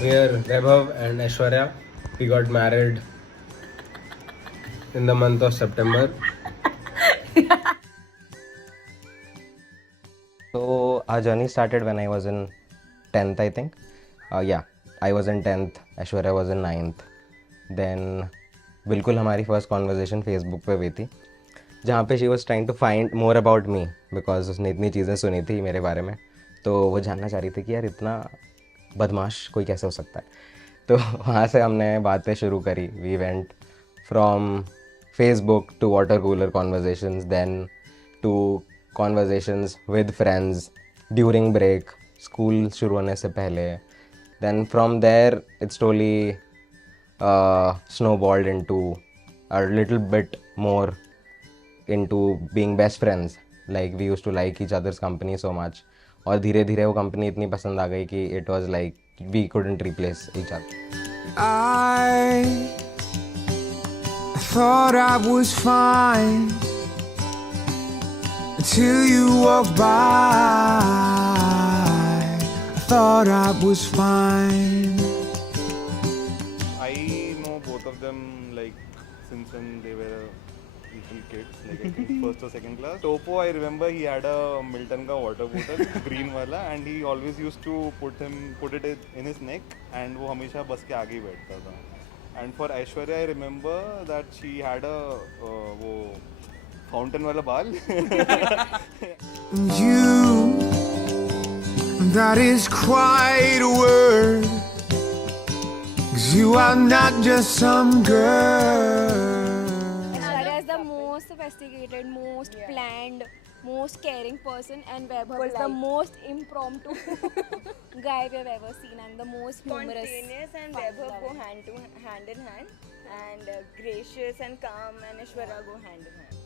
where Vaibhav and Aishwarya, we got married in the month of September. So our journey started when I was in 10th, I think. Yeah, I was in 10th, Aishwarya was in 9th. Then बिल्कुल हमारी first conversation Facebook पे हुई थी, जहाँ पे she was trying to find more about me, because उसने इतनी चीज़ें सुनी थी मेरे बारे में, तो वो जानना चाह रही थी कि यार इतना बदमाश कोई कैसे हो सकता है. तो वहाँ से हमने बातें शुरू करी. We went from Facebook to water cooler conversations, then to conversations with friends during break, school शुरू होने से पहले. Then from there it slowly snowballed into a little bit more into being best friends. Like we used to like each other's company so much, और धीरे धीरे वो company इतनी पसंद आ गई कि it was like we couldn't replace each other. I thought I was fine until you walked by. I thought I was fine. I know both of them like since when they were little kids, like I think first or second class. Topo, I remember he had a Milton का water bottle, green वाला, and he always used to put it in his neck, and वो हमेशा बस के आगे ही बैठता था. And for Aishwarya, I remember that she had a वो fountain वाला बाल. You, that is quite a word, 'cause you are not just some girl. Aishwarya is the most sophisticated, most planned, most caring person, and Vaibhav is the most impromptu guy we've ever seen, and the most humorous. Spontaneous and Vaibhav go hand in hand, and gracious and calm and Aishwarya go hand in hand.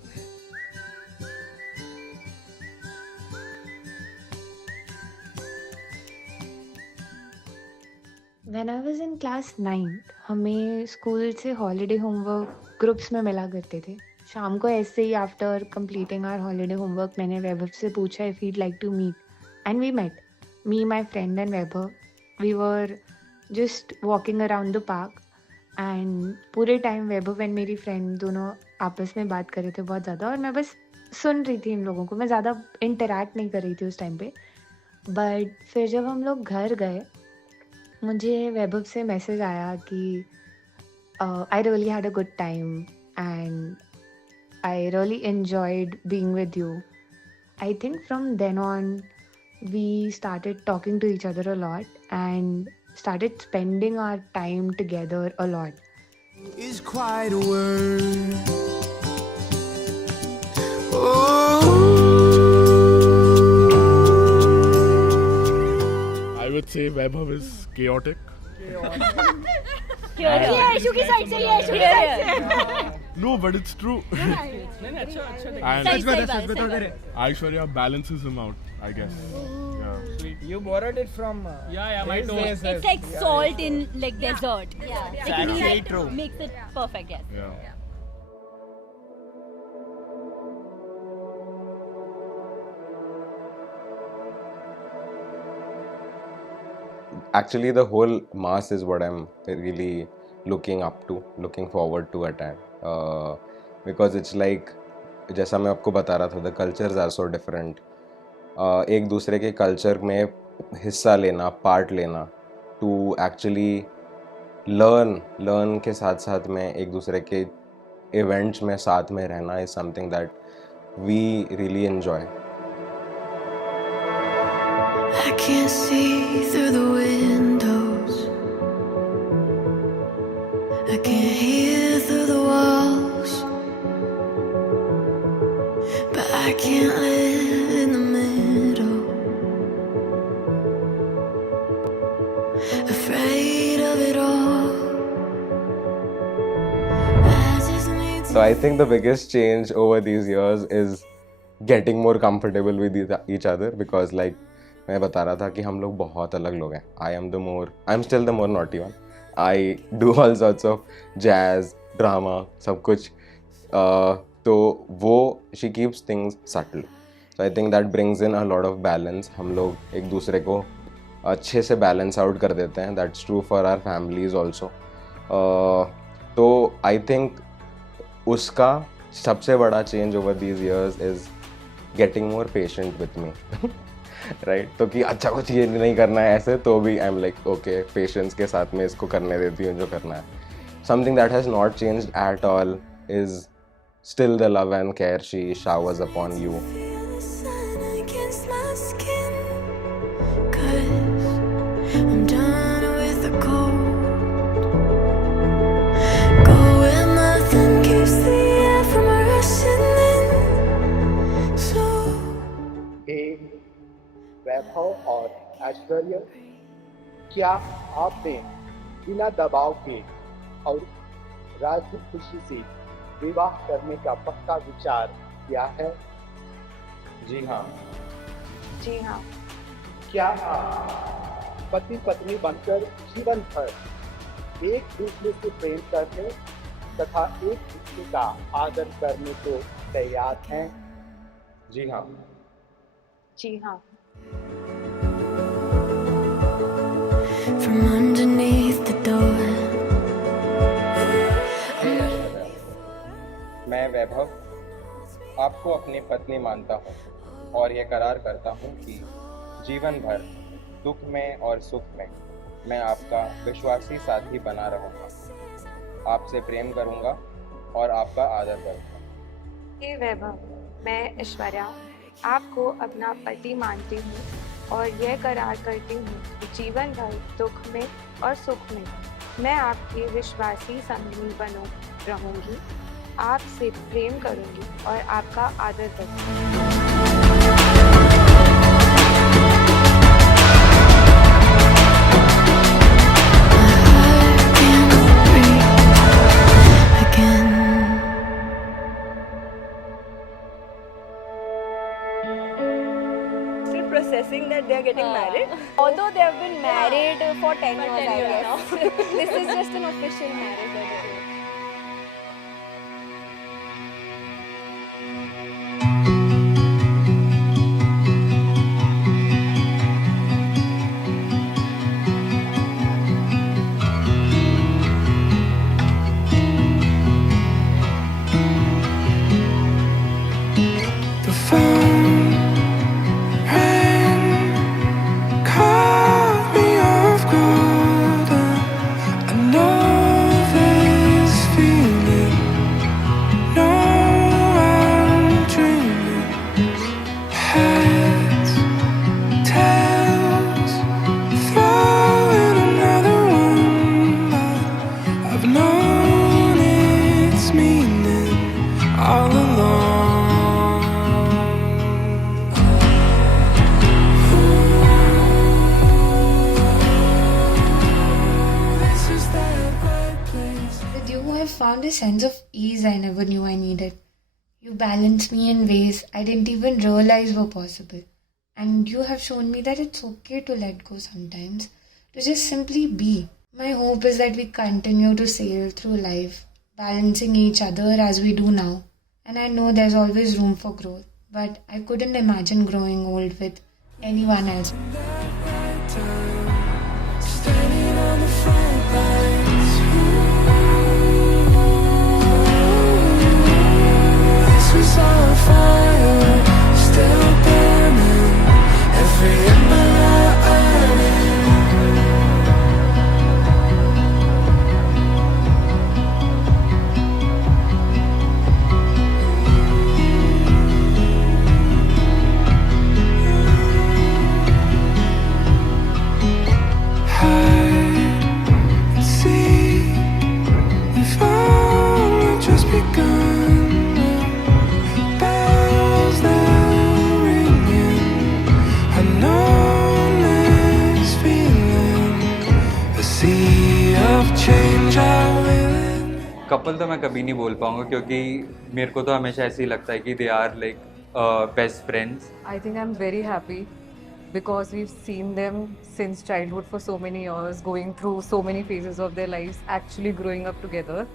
When I was in class 9th, हमें school से holiday homework groups में मिला करते थे. शाम को ऐसे ही after completing our holiday homework मैंने वैभव से पूछा if he'd like to meet, and we met. Me, my friend and Vaibhav, we were just walking around the park, and पूरे टाइम वैभव एंड मेरी फ्रेंड दोनों आपस में बात कर रहे थे बहुत ज़्यादा, और मैं बस सुन रही थी इन लोगों को. मैं ज़्यादा इंटरैक्ट नहीं कर रही थी उस टाइम पे. बट फिर जब हम लोग घर गए, मुझे वैभव से मैसेज आया कि I really had a good time and I really enjoyed being with you. I think from then on we started talking to each other a lot and started spending our time together a lot. Is quite a word. Oh. I would say Vaibhav is chaotic. ये यशु की side से, ये यशु की side से. No, but it's true. And सही बात. Aishwarya balances him out, I guess. Yeah. You borrowed it from. My toast. It's like salt in like dessert. Yeah. That's very true. Makes it perfect. Yes. Yeah. Actually, the whole mass is what I'm really looking up to, looking forward to at time. Because it's like, जैसा मैं आपको बता रहा था, the cultures are so different. एक दूसरे के culture में हिस्सा लेना, पार्ट लेना, टू एक्चुअली लर्न के साथ साथ में एक दूसरे के इवेंट्स में साथ में रहना is something that we really enjoy. I can't see through the windows, I can't hear through the walls, but I can't live in the middle, afraid of it all. So I think the biggest change over these years is getting more comfortable with each other, because like मैं बता रहा था कि हम लोग बहुत अलग लोग हैं. I am still the more naughty one. I do all sorts of jazz, drama, सब कुछ. तो वो she keeps things subtle. So I think that brings in a lot of balance. हम लोग एक दूसरे को अच्छे से बैलेंस आउट कर देते हैं. That's true for our families also. तो आई थिंक उसका सबसे बड़ा change over these years is getting more patient with me. Right, तो कि अच्छा कुछ ये नहीं करना है ऐसे, तो भी I am like okay, patience के साथ में इसको करने देती हूँ जो करना है. Something that has not changed at all is still the love and care she showers upon you. Feel the sun against my skin, 'cause I'm done with the cold. Go where nothing keeps the air from rushing in. So हे वैभव और ऐश्वर्या, क्या आपने बिना दबाव के और राजी खुशी से विवाह करने का पक्का विचार किया है? जी हाँ. जी हाँ. क्या आप पति पत्नी बनकर जीवन भर एक दूसरे से प्रेम करने तथा एक दूसरे का आदर करने को तैयार हैं? जी हाँ. जी हाँ. from underneath the door, मैं वैभव आपको अपनी पत्नी मानता हूँ और ये करार करता हूँ कि जीवन भर दुख में और सुख में मैं आपका विश्वासी साथी बना रहूँगा. आपसे प्रेम करूँगा और आपका आदर करूँगा. हे वैभव, मैं ऐश्वर्या आपको अपना पति मानती हूँ और यह करार करती हूँ कि जीवन भर दुख में और सुख में मैं आपकी विश्वासी संगी बनूँ रहूँगी. आपसे प्रेम करूँगी और आपका आदर करूँगी. Still processing that they are getting married. Although they have been married for 10 years, I guess. This is just an official marriage. I guess. The phone rang, caught me off guard. I know this feeling. No, I'm dreaming. Heads, tails, throw in another one. But I've known its meaning all along. This is that right place. With you, I found a sense of ease I never knew I needed. You balance me in ways I didn't even realize were possible. And you have shown me that it's okay to let go sometimes, to just simply be. My hope is that we continue to sail through life, balancing each other as we do now. And I know there's always room for growth, but I couldn't imagine growing old with anyone else. Standing on the front lines. This was our fire, still burning. Every ember I see we've only just begun. Bells they're ringing, I know this feeling. A sea of change I will. Couple तो मैं कभी नहीं बोल पाऊंगा क्योंकि मेरे को तो हमेशा ऐसे ही लगता है कि they are like best friends. I think I'm very happy because we've seen them since childhood for so many years, going through so many phases of their lives, actually growing up together.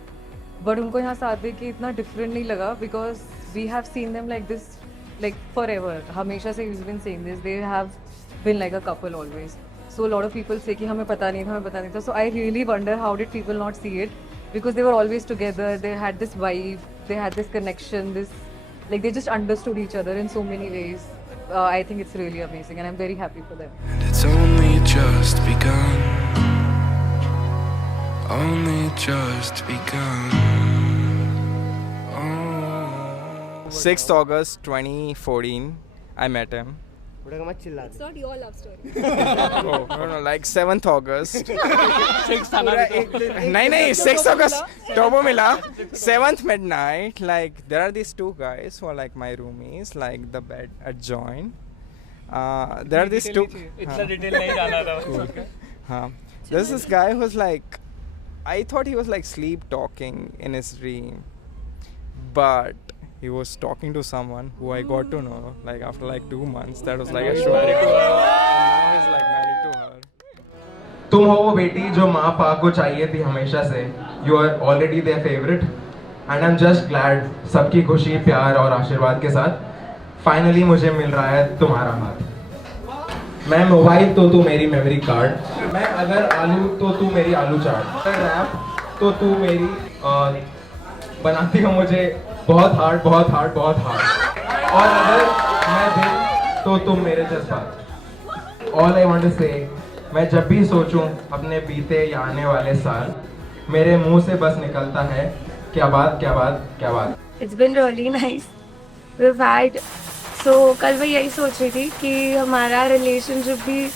But उनको यहाँ साथ देख के इतना different नहीं लगा because we have seen them like this like forever. हमेशा से we've been saying this. They have been like a couple always. So a lot of people say कि हमें पता नहीं था. So I really wonder how did people not see it, because they were always together. They had this vibe, they had this connection, like they just understood each other in so many ways. I think it's really amazing, and I'm very happy for them. It's only just begun. Only just begun. 6th August 2014, I met him. It's not your love story. Oh, no, like 7th August. 6th नहीं 6th August टोबो मिला. 7th midnight, like there are these two guys who are like my roomies, like the bed adjoined. There are these two. इतना detail नहीं जाना था. हाँ. There's this guy who's like, I thought he was like sleep talking in his dream, but he was talking to someone who I got to know like after like 2 months. That was like Aishwarya. And now he's like married to her. तुम हो वो बेटी जो माँ पापा को चाहिए थी हमेशा से. You are already their favorite, and I'm just glad सबकी खुशी प्यार और आशीर्वाद के साथ फाइनली मुझे मिल रहा है तुम्हारा हाथ. मैं मोबाइल तो तू मेरी मेमोरी कार्ड, मैं अगर आलू तो तू मेरी आलू चाट, अगर रैप तो तू मेरी बनाती हो मुझे बहुत हार्ड बहुत हार्ड बहुत हार्ड, और अगर मैं दिल तो तुम मेरे जज्बात. ऑल आई वांट टू से, मैं जब भी सोचूं अपने बीते या आने वाले साल, मेरे मुंह से बस निकलता है क्या बात क्या बात क्या बात. It's been really nice. We've had कल मैं यही सोच रही थी कि हमारा रिलेशनशिप भी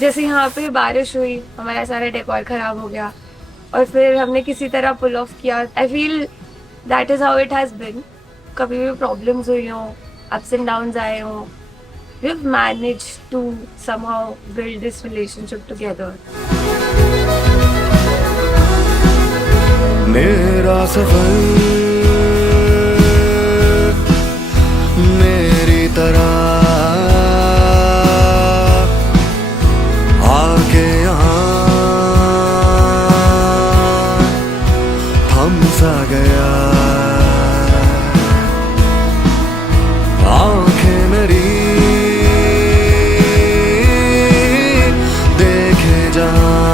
जैसे यहाँ पे बारिश हुई, हमारा सारा डेकोर खराब हो गया और फिर हमने किसी तरह पुल ऑफ किया. I feel that is how it has been. कभी भी प्रॉब्लम्स हुई हों, अप्स एंड डाउन्स आए हों, we have managed to somehow build this relationship together. मेरा सफर मेरी तरह आके यहाँ थम सा गया. आंखें मेरी देखे जहाँ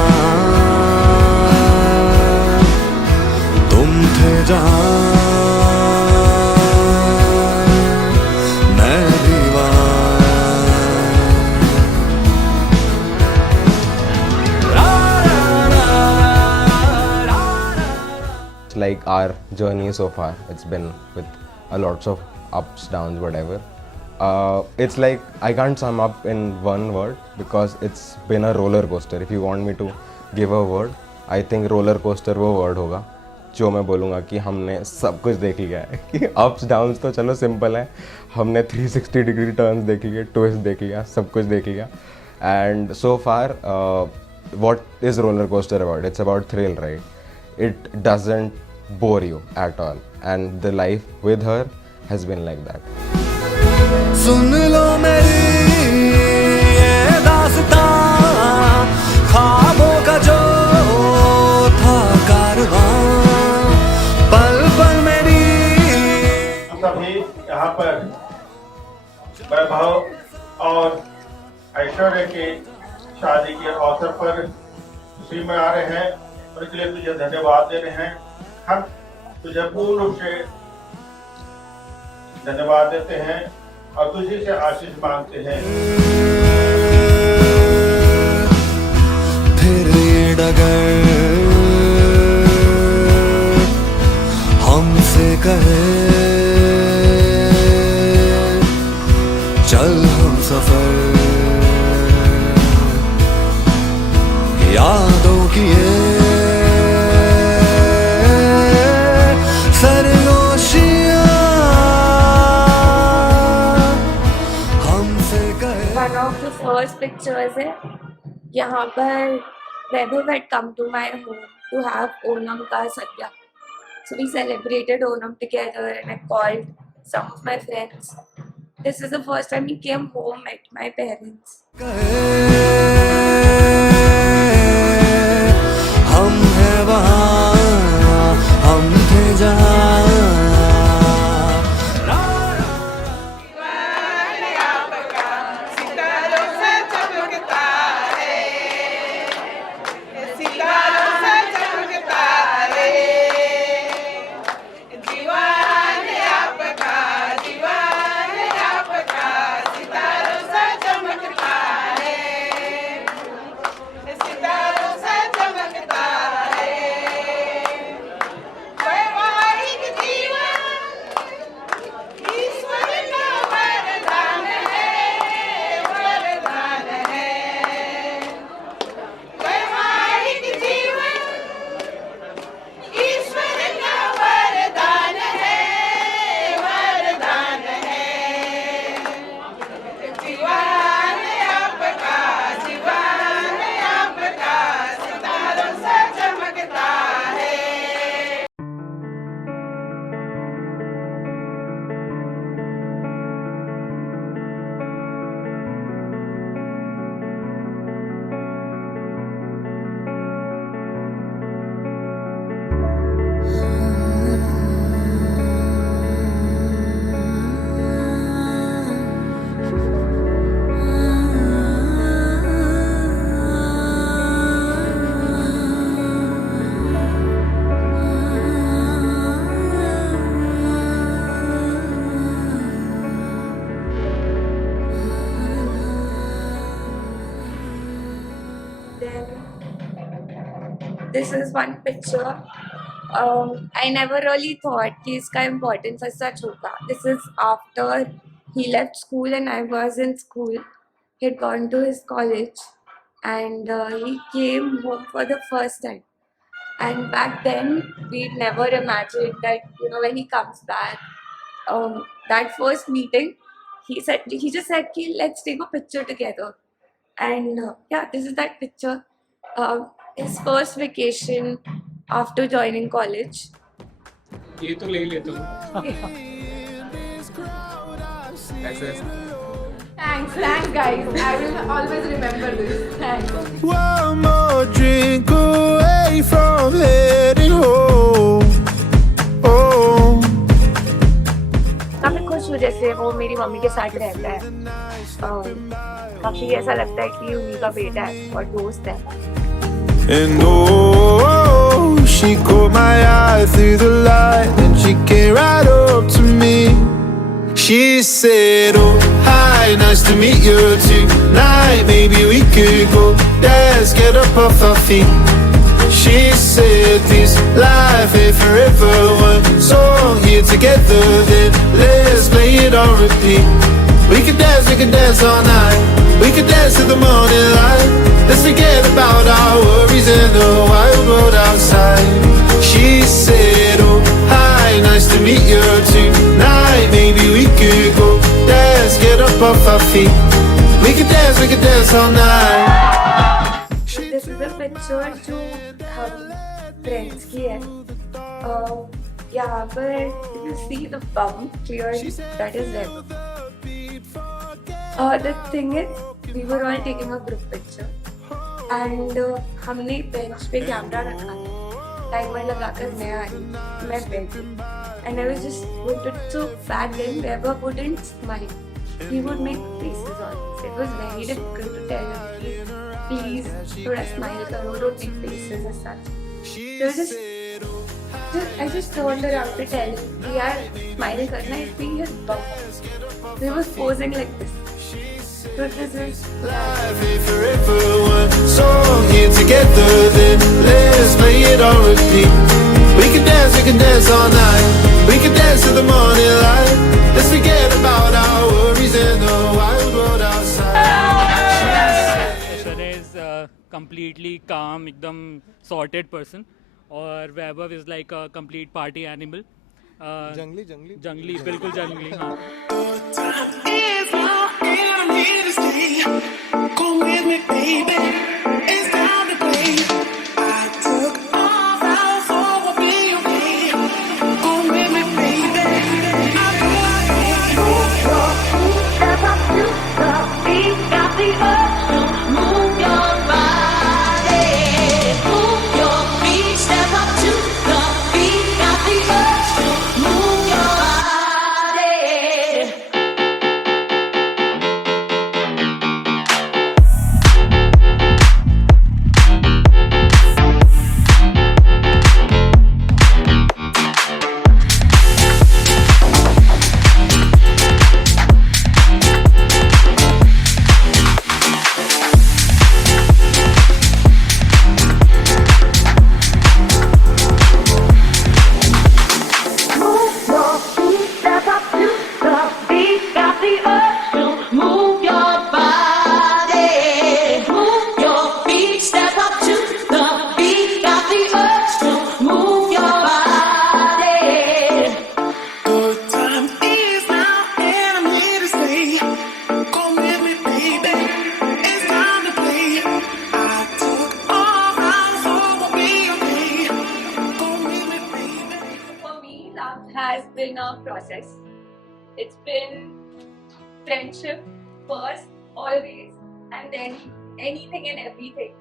तुम थे जहाँ like our journey so far. It's been with a lots of ups, downs, whatever. It's like I can't sum up in one word because it's been a roller coaster. If you want me to give a word, I think roller coaster वो word होगा जो मैं बोलूँगा कि हमने सब कुछ देख लिया है. कि ups downs तो चलो सिंपल है, हमने 360 डिग्री टर्न्स देख लिए, ट्विस्ट देख लिया, सब कुछ देख लिया. And so far, what is roller coaster about? It's about thrill, right? It doesn't bore you at all, and the life with her has been like that. सुन लो मेरी ये दास्तां, ख्वाबों का जो था कारवां, पल पल मेरी. सभी यहाँ पर वैभव और ऐश्वर्या के शादी के अवसर पर खुशी मना रहे हैं और इसके लिए तुझे धन्यवाद दे रहे हैं. हम तुझे पूर्ण रूप से धन्यवाद देते हैं और तुझे से आशीष मांगते हैं. फिर ये डगर हमसे कहे चल हम सफर यादों की फर्स्ट पिक्चर्स है. यहाँ पर वैभव had come to my home to have Onam का sadhya. So we celebrated Onam together and I called some of my friends. This is the first time he came home at my parents. हम हैं वहाँ, हम थे जहाँ. this is one picture. I never really thought कि इसका importance as such होगा. This is after he left school and I was in school. He had gone to his college and he came home for the first time. And back then, we never imagined that, you know, when he comes back, that first meeting, he just said, "Ki, let's take a picture together." And yeah, this is that picture. His first vacation after joining college. ये तो ले लेता हूँ Thanks guys. I will always remember this. Thanks. One more drink away from heading home. Oh. काफी खुश हूँ जैसे वो मेरी मम्मी के साथ रहता है. काफी ऐसा लगता है कि उन्हीं का बेटा है और दोस्त है. And oh, she caught my eye through the light and she came right up to me. She said, oh, hi, nice to meet you tonight. Maybe we could go dance, get up off our feet. She said, this life ain't forever. One song here together, then let's play it on repeat. We could dance all night. We could dance till the morning light. Let's forget about our worries and the wild world outside. She said, oh, hi, nice to meet you tonight. Maybe we could go dance, get up off our feet. We could dance all night. This is a picture जो हम friends की है. यहाँ पर if you see the bum clearly, that is them. The thing is, we were all taking a group picture and हमने bench पे camera रखा, timer लगाकर मैं आई, मैं बैठी, and I was just wanted to back then Weber wouldn't smile. He would make faces on us. It was very difficult to tell him, please, थोड़ा smile करो, don't make faces as such. So I just turned around to tell him, यार smile करना है, इसलिए his bum. So he was posing like this. So this is life ain't forever. One song here together, then let's play it on repeat. We can dance all night. We can dance till the morning light. Let's forget about our worries and the wild world outside. Aishwarya is completely calm, एकदम sorted person, और वैभव is like a complete party animal. जंगली बिल्कुल जंगली हाँ. Come with me, baby. It's time to play. I took off out for a B.O.B. Come with me, baby. Step up to the beat, got the urge to move your body. Move your feet, step up to the beat, got the urge to move your body. has been a process. It's been friendship first, always, and then anything and everything.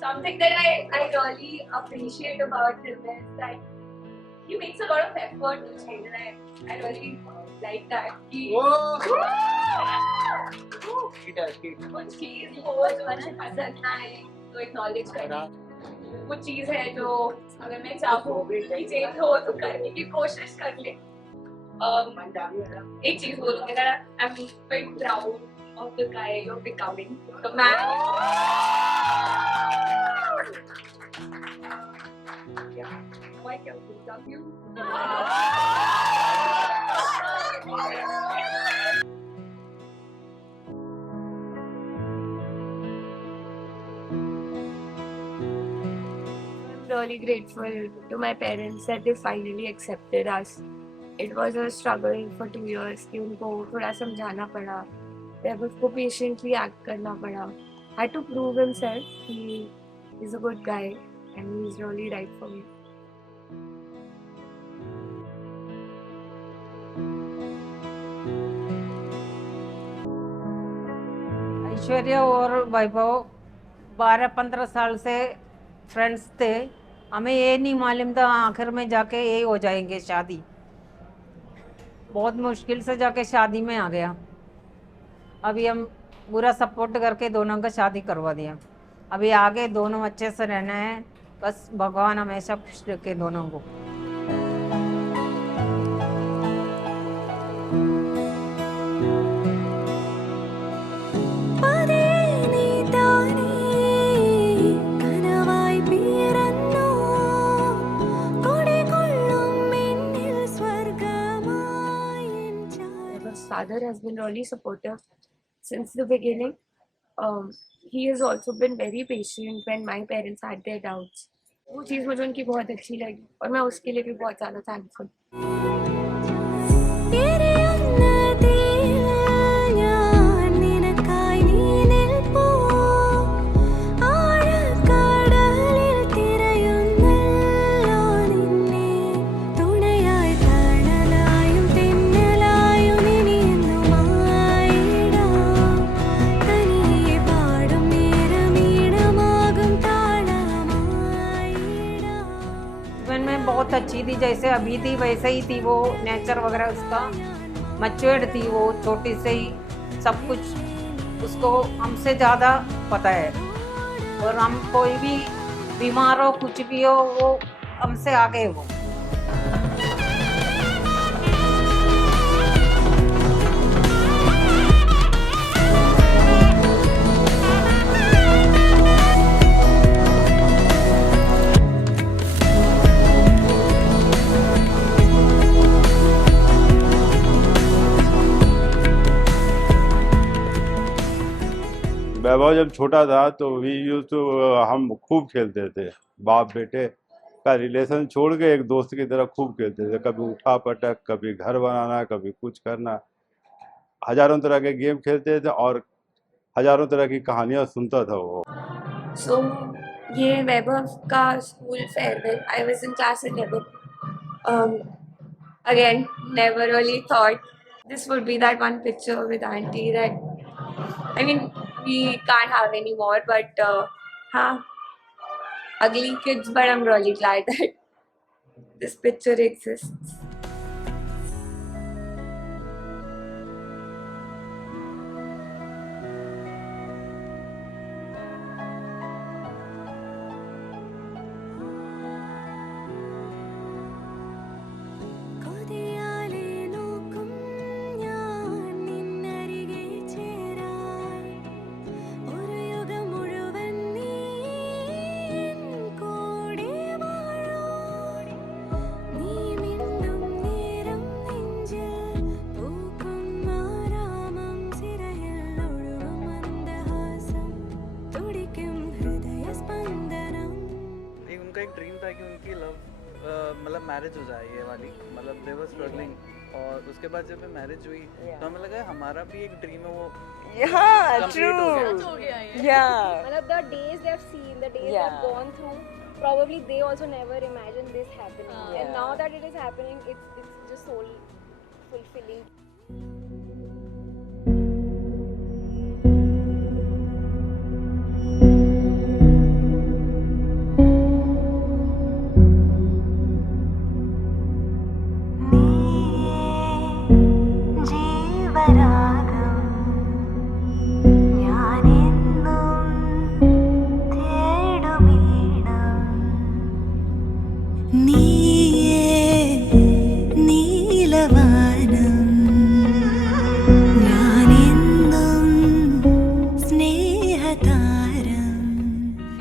Something that I really appreciate about him is that he makes a lot of effort to change, and I really like that. कुछ चीज हो जो मुझे पसंद ना आए तो acknowledge करना. कुछ चीज है जो अगर मैं चाहूँ कि चेंज हो तो करने की कोशिश कर ले. एक चीज बोलूँगी that I'm very proud of the guy you're becoming, the man. Love you. I'm really grateful to my parents that they finally accepted us. It was a struggle for 2 years कि उनको थोड़ा समझाना पड़ा, वैभव को patiently act करना पड़ा. Had to prove himself. He is a good guy and he's really right for me. Aishwarya और वैभव 12-15 साल से फ्रेंड्स थे. हमें ये नहीं मालूम था आखिर में जाके ये हो जाएंगे शादी. बहुत मुश्किल से जाके शादी में आ गया. अभी हम पूरा सपोर्ट करके दोनों का शादी करवा दिया. अभी आगे दोनों अच्छे से रहना है. बस भगवान हमेशा खुश रखे दोनों को. Father has been really supportive since the beginning. He has also been very patient when my parents had their doubts. वो चीज़ मुझे उनकी बहुत अच्छी लगी और मैं उसके लिए भी बहुत ज़्यादा थैंकफुल. बहुत अच्छी थी, जैसे अभी थी वैसे ही थी. वो नेचर वगैरह उसका मैच्योर्ड थी. वो छोटी से ही सब कुछ उसको हमसे ज़्यादा पता है. और हम कोई भी बीमार हो कुछ भी हो वो हमसे आगे हो. वैभव जब छोटा था तो हम खूब खेलते थे. बाप बेटे का रिलेशन छोड़ के एक दोस्त की तरह खूब खेलते थे. कभी उठा पटक, कभी घर बनाना, कभी कुछ करना. हजारों तरह के गेम खेलते थे और हजारों तरह की कहानियां सुनता था वो. So ये वैभव का school farewell. I was in class 11. Again, never really thought this would be that one picture with auntie that I mean we can't have any more, but ugly kids, but I'm really glad that this picture exists. मतलब marriage हो जाए ये वाली. मतलब दे were struggling और उसके बाद जब मैरिज हुई तो हमें लगा हमारा भी एक ड्रीम है वो. Yeah, true. Yeah. मतलब the days they have seen, the days they have gone through, probably they also never imagined this happening. And now that it is happening, it's just soul fulfilling.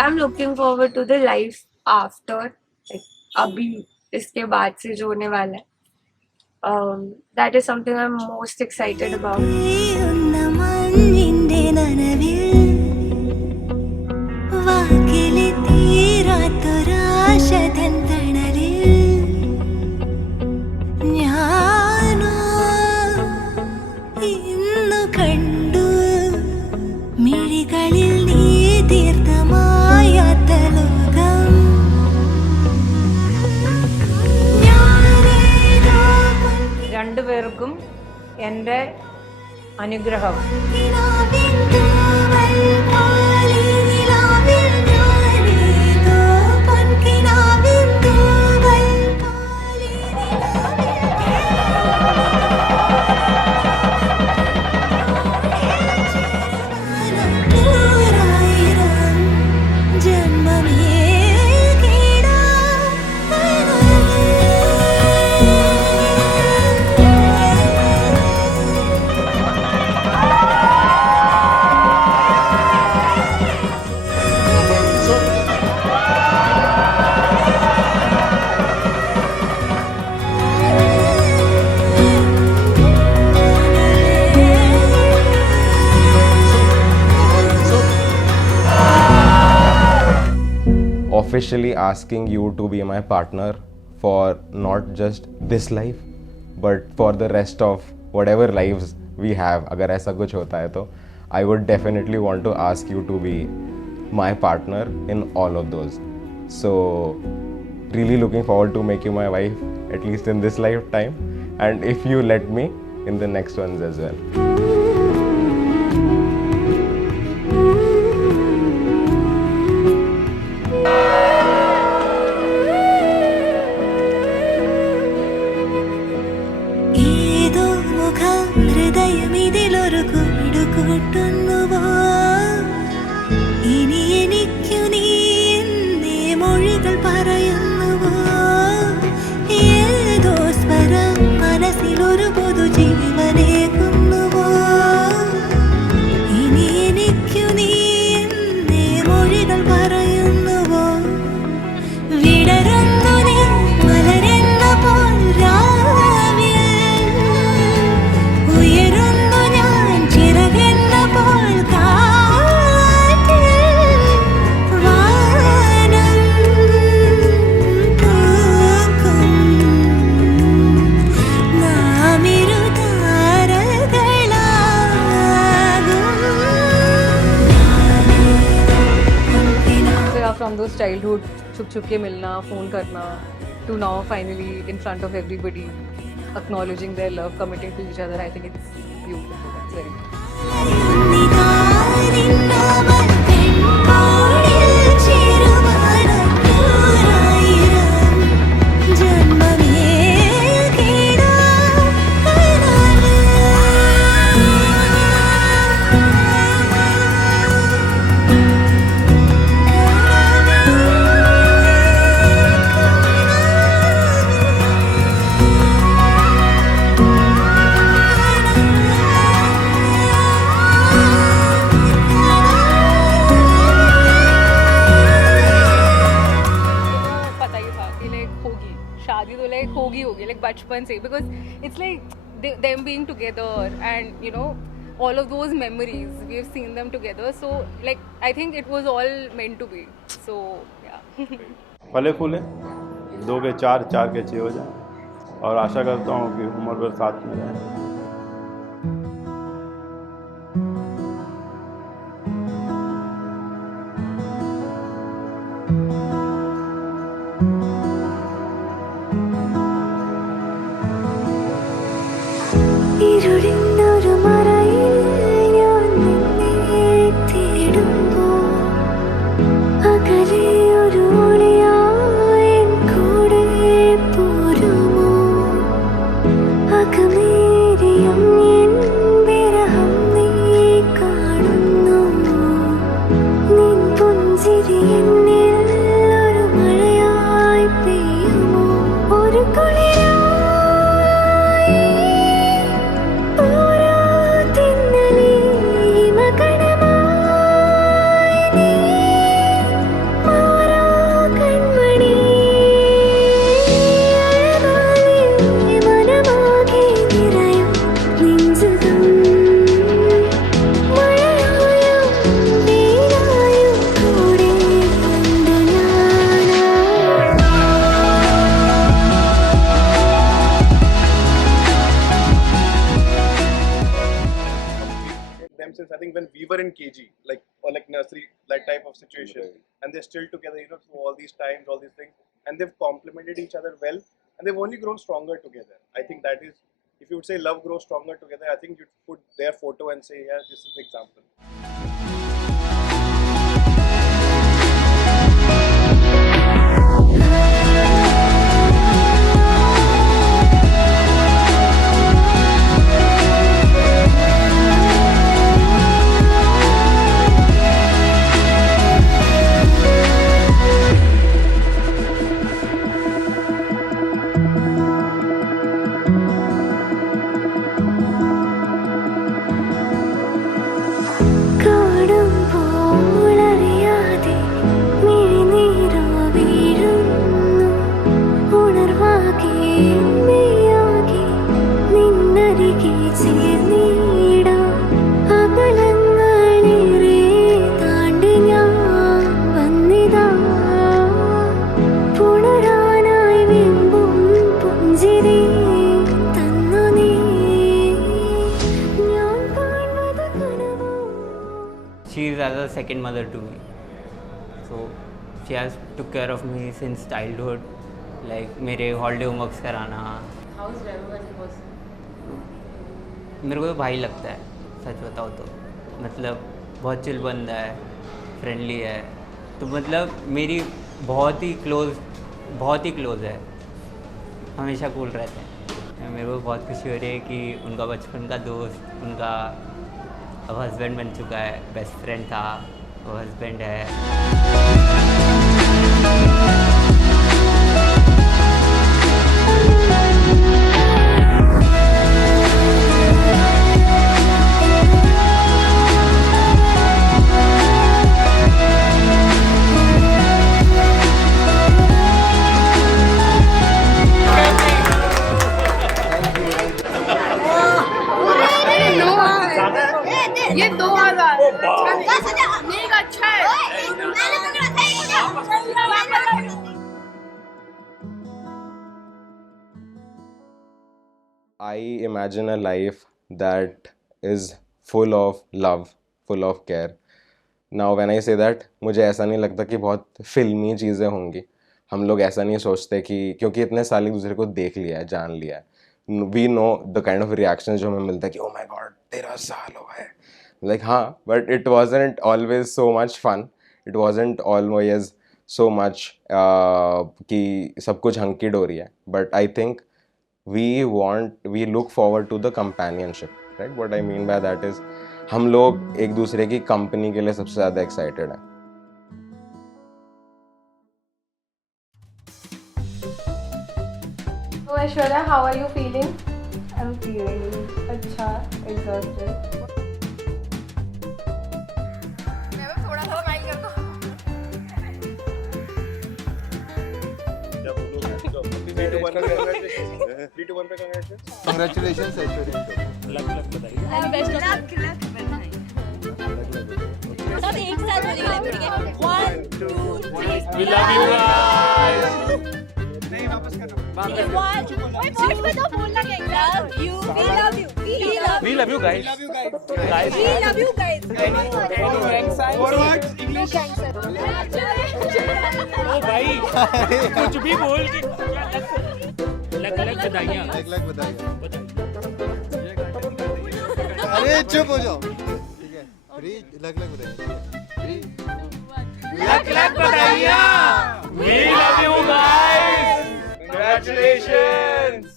I'm looking forward to the life after, like abhi इसके बाद से जो होने वाला है. That is something I'm most excited about. മഞ്ഞിന്റെ നനവിൽ വാക്കിലെ തീരാത്തൊരാശതൻ തണലിൽ ഞാനോ ഇന്നു കണ്ടു മിഴികളിൽ നീ തീർത്ഥമായാത്ത ലോകം. രണ്ടുപേർക്കും എൻ്റെ അനുഗ്രഹം. Officially asking you to be my partner for not just this life but for the rest of whatever lives we have. अगर ऐसा कुछ होता है तो I would definitely want to ask you to be my partner in all of those. So really looking forward to make you my wife, at least in this lifetime, and if you let me, in the next ones as well. ഏതോ മുഖം ഹൃദയമിതിലൊരു കൂടുകൂട്ടുന്നുവോ ഇനി എനിക്കു നീ എന്നേ മൊഴികൾ പറയുന്നുവോ ഏതോ സ്വരം മനസ്സിലൊരു പുതു ജീവനേകുന്നുവോ ഇനി എനിക്കു നീ എന്നേ മൊഴികൾ പറയുന്നുവോ വിടരുന്നു നീ മലരെന്ന പോൽ രാവിൽ ഉയരുന്നു ഞാൻ ചിറകെന്ന പോൽ കാറ്റിൽ വാനം പൂക്കും നാമിരു So yeah, from those childhood छुप छुप के मिलना, phone करना, to now finally in front of everybody, acknowledging their love, committing to each other, I think it's beautiful. It's very good. पता ही था कि लाइक होगी शादी तो लाइक होगी लाइक बचपन से because it's like them being together and you know all of those memories we've seen them together so like I think it was all meant to be so yeah फले फूले 2 के 4 4 के 6 हो जाए और आशा करता हूँ कि उम्र भर साथ में रहें. ഇരുളിന്നൊരു മറയിൽ ഞാൻ നിന്നെ തേടുമ്പോൾ അകലെ ഒരു ഒളിയായി എൻ കൂടെ പോരുമോ അകമേരി in KG, or like nursery, that type of situation, and they're still together, through all these times, all these things, and they've complemented each other well, and they've only grown stronger together. I think that is, if you would say love grows stronger together, I think you'd put their photo and say, yeah, this is the example. She is as a second mother to me. So she has took care of me since childhood, like मेरे holiday homeworks कराना. How is Vaibhav as a person? मेरे को तो भाई लगता है, सच बताओ तो. मतलब बहुत चिल बंदा है, फ्रेंडली है, तो मतलब मेरी बहुत ही क्लोज है, हमेशा कूल रहते हैं. मेरे को बहुत खुशी हो रही है कि उनका बचपन का दोस्त, उनका अब हस्बैंड बन चुका है, बेस्ट फ्रेंड था, वो हस्बैंड है. ये 2000 मेरे का अच्छा है. I imagine a life that is full of love, full of care. Now when I say that, मुझे ऐसा नहीं लगता कि बहुत फिल्मी चीज़ें होंगी. हम लोग ऐसा नहीं सोचते कि क्योंकि इतने साल एक दूसरे को देख लिया है, जान लिया है. We know the kind of reactions जो हमें मिलता है कि oh my god 13 साल हो गए. Like हाँ, but it wasn't always so much fun. It wasn't always so much कि सब कुछ hunky dory है. But I think we look forward to the companionship, right? What I mean by that is हम लोग एक दूसरे की कंपनी के लिए सबसे ज़्यादा excited हैं. So Aishwarya, how are you feeling? I'm feeling अच्छा, exhausted. Congratulations, Aishwarya. लक बताइए. And best of luck. सब एक साथ हो जाएगा, ठीक है? 1, 2, 3. We love you guys. नहीं वापस करना. Wait, बताओ बोलना क्या? Love you. We love you. We love you guys. Guys. We love you guys. Forward. English. ओ भाई कुछ भी बोल के लग बधाइयाँ. लग बधाइयाँ. अरे चुप हो जाओ. ठीक है. लग बधाइयाँ. लग बधाइयाँ. We love you guys. Congratulations.